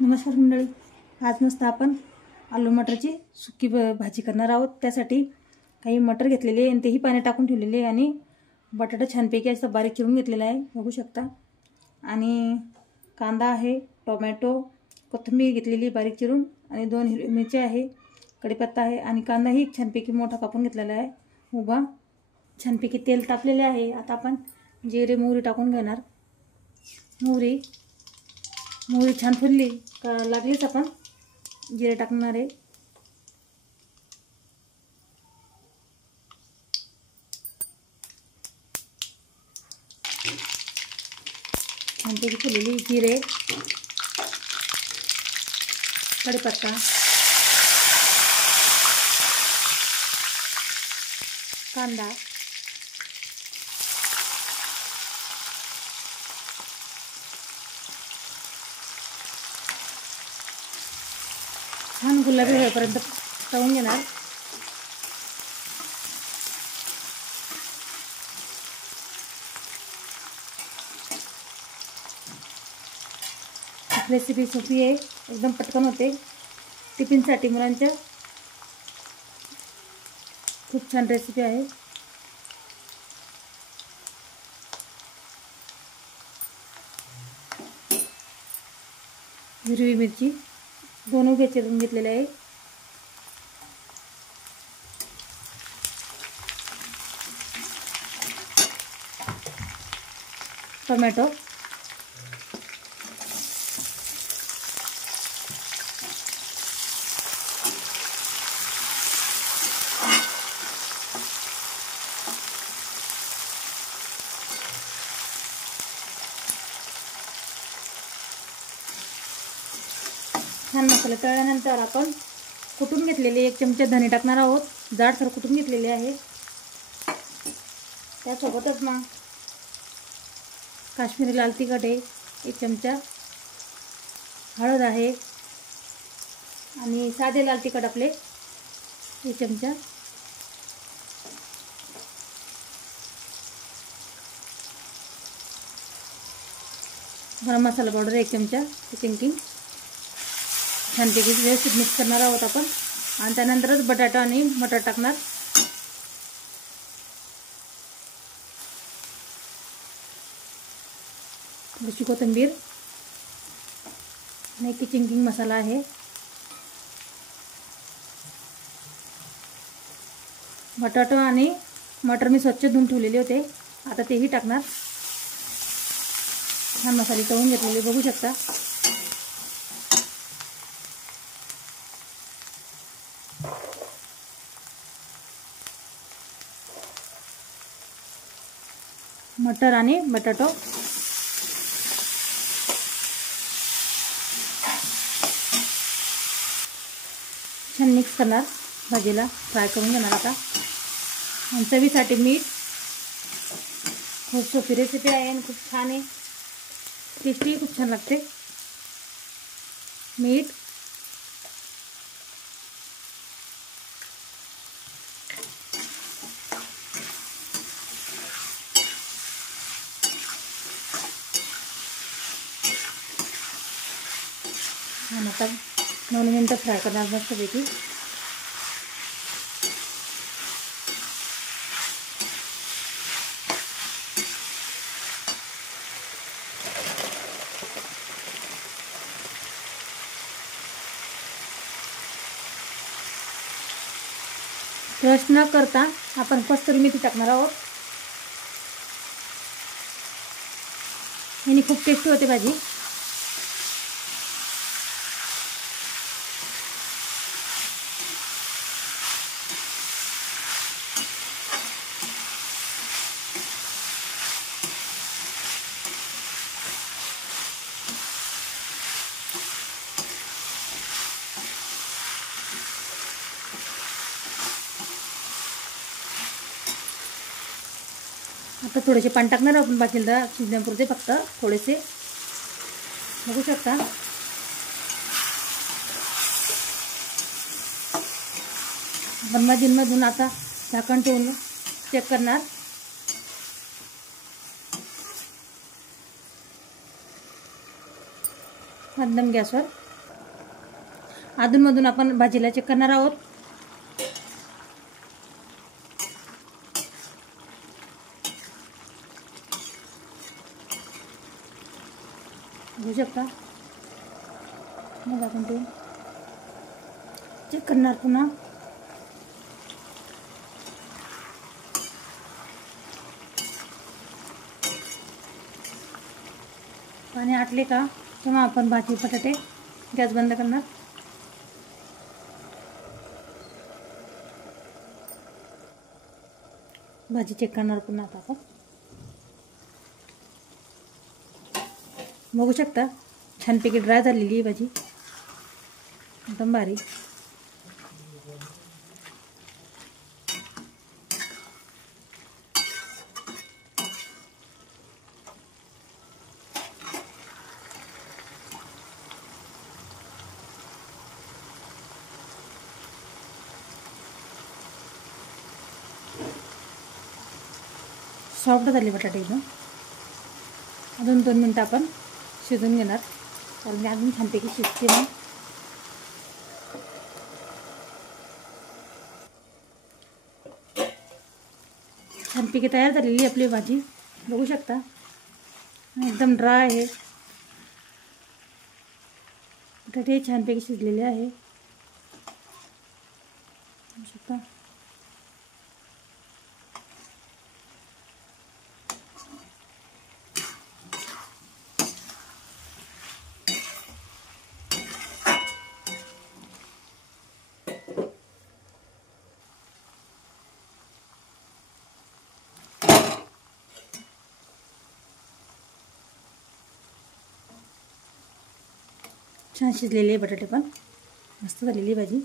नमस्कार मंडळी, आज मस्त आपण आलू मटरची सुकी भाजी करणार आहोत। त्यासाठी काही मटर घेतलेले आणि तेही पाणी टाकून ठेवलेले आणि बटाटा छानपैकी असं बारीक चिरून घेतलेला आहे, बघू शकता। आणि कांदा आहे, टोमॅटो, कोथिंबीर घेतलेली बारीक चिरून आणि 2 हिरवी मिरची आहे, कढीपत्ता आहे आणि कांदाही छानपैकी मोठा कापून घेतलेला आहे उभा। छानपैकी तेल तापलेले आहे। आता आपण जिरे मोहरी टाकून घेणार। मोहरी छान फुलली का लागलीच आपण जिरे टाकणार आहे। छानपैकी फुललेली जिरे, कढीपत्ता, कांदा, छान गुलाबी होईपर्यंत तळून घेणार। रेसिपी सोपी आहे, एकदम पटकन होते। टिफिनसाठी मुलांच्या खूप छान रेसिपी आहे। हिरवी मिरची 2 उभे चिरून घेतलेले आहे। टोमॅटो, छान मसाला तळल्यानंतर आपण कुटून घेतलेले 1 चमचा धणे टाकणार आहोत, जाडसर कुटून घेतलेले आहे। त्यासोबतच मग काश्मीरी लाल तिखट आहे 1 चमचा, हळद आहे आणि साधे लाल तिखट आपले 1 चमचा, गरम मसाला पावडर 1 चमचा, किंग छानपैकी व्यवस्थित मिक्स करणार आहोत आपण। आणि त्यानंतरच बटाटा आणि मटर टाकणार। थोडीशी कोथिंबीर आणि किंग मसाला आहे। बटाटा आणि मटर मी स्वच्छ धुवून ठेवलेले होते, आता तेही टाकणार। छान मसाले तळून घेतलेले बघू शकता। मटर आणि बटाटो छान मिक्स करणार, भाजीला फ्राय करून घेणार। आता चवीसाठी मीठ, खूप सोपी रेसिपी आहे आणि खूप छान आहे, टेस्टी खूप छान लागते। मीठ, आणि आता 9 मिनिटं फ्राय करणार मस्तपैकी। क्रश न करता आपण कस्तुरी मेथी टाकणार आहोत, याने खूप टेस्टी होते भाजी। आता थोडेसे पाणी टाकणार आपण भाजीला शिजण्यापुरते, फक्त थोडेसे बघू शकता। आपण मधून आता झाकण ठेवून चेक करणार। मध्यम गॅसवर अधूनमधून आपण भाजीला चेक करणार आहोत. बघू शकता. मग आपण ते चेक करणार पुन्हा. पाणी आटले का तेव्हा आपण भाजी बटाटे गॅस बंद करणार. भाजी चेक करणार पुन्हा. आता आपण बघू शकता छानपैकी ड्राय झालेली आहे भाजी, एकदम भारी. सॉफ्ट झाले बटाटे एकदम. अजून 2 मिनटं आपण शिजून घेणार, कारण अजून छानपैकी शिजते ना. छानपैकी तयार झालेली आपली भाजी बघू शकता. एकदम ड्राय आहे. बटाटे छानपैकी शिजलेले आहे बघू शकता. छान शिजलेली आहे बटाटे पण, मस्त झालेली भाजी.